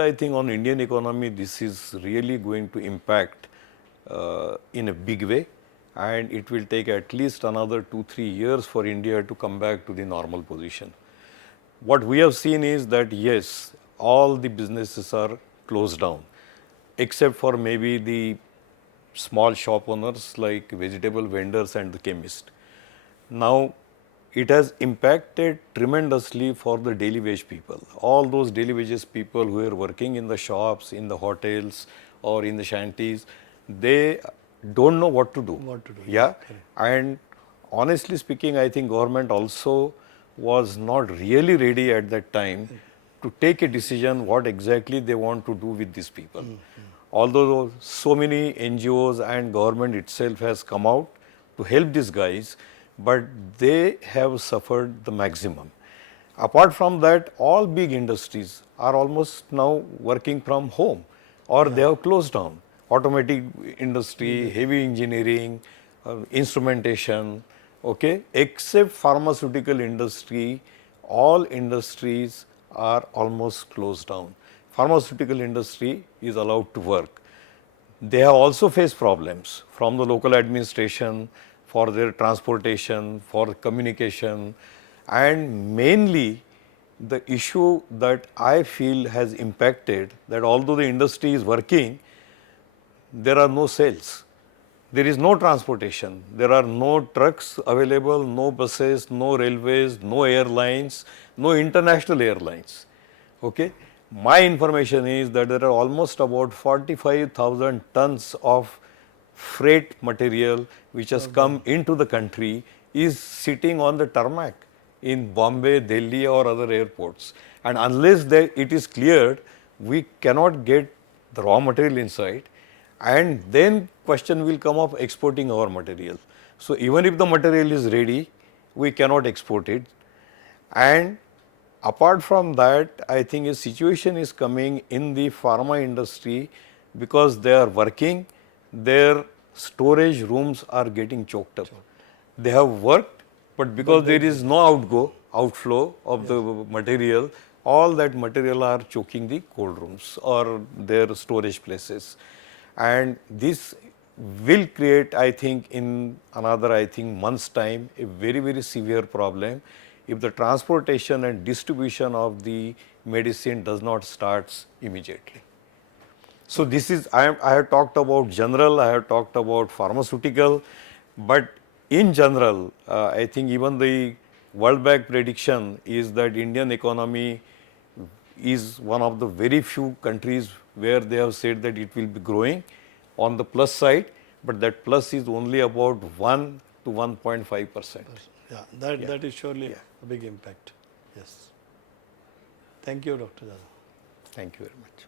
I think on Indian economy, this is really going to impact in a big way, and it will take at least another 2-3 years for India to come back to the normal position. What we have seen is that yes, all the businesses are closed down, except for maybe the small shop owners like vegetable vendors and the chemist. Now, it has impacted tremendously for the daily wage people. All those daily wages people who are working in the shops, in the hotels or in the shanties, they don't know what to do. Yeah. And honestly speaking, I think government also was not really ready at that time to take a decision what exactly they want to do with these people. Although so many NGOs and government itself has come out to help these guys, but they have suffered the maximum. Apart from that, all big industries are almost now working from home or they have closed down. Automotive industry, heavy engineering, instrumentation, okay, except pharmaceutical industry, all industries are almost closed down. Pharmaceutical industry is allowed to work. They have also faced problems from the local administration for their transportation, for communication, and mainly the issue that I feel has impacted that although the industry is working, there are no sales. There is no transportation. There are no trucks available, no buses, no railways, no airlines, no international airlines. Okay. My information is that there are almost about 45,000 tons of freight material which has come into the country is sitting on the tarmac in Bombay, Delhi or other airports. And unless it is cleared, we cannot get the raw material inside, and then question will come of exporting our material. So even if the material is ready, we cannot export it. And apart from that, I think a situation is coming in the pharma industry because they are working, their storage rooms are getting choked up. They have worked, but because there is no outflow of the material, all that material are choking the cold rooms or their storage places. And this will create, I think, in another, I think, month's time, a very, very severe problem if the transportation and distribution of the medicine does not start immediately. So this is, I have talked about general, I have talked about pharmaceutical, but in general, I think even the World Bank prediction is that Indian economy is one of the very few countries where they have said that it will be growing on the plus side, but that plus is only about 1 to 1.5%. Yeah, that is surely a big impact. Yes. Thank you, Dr. Jadhav. Thank you very much.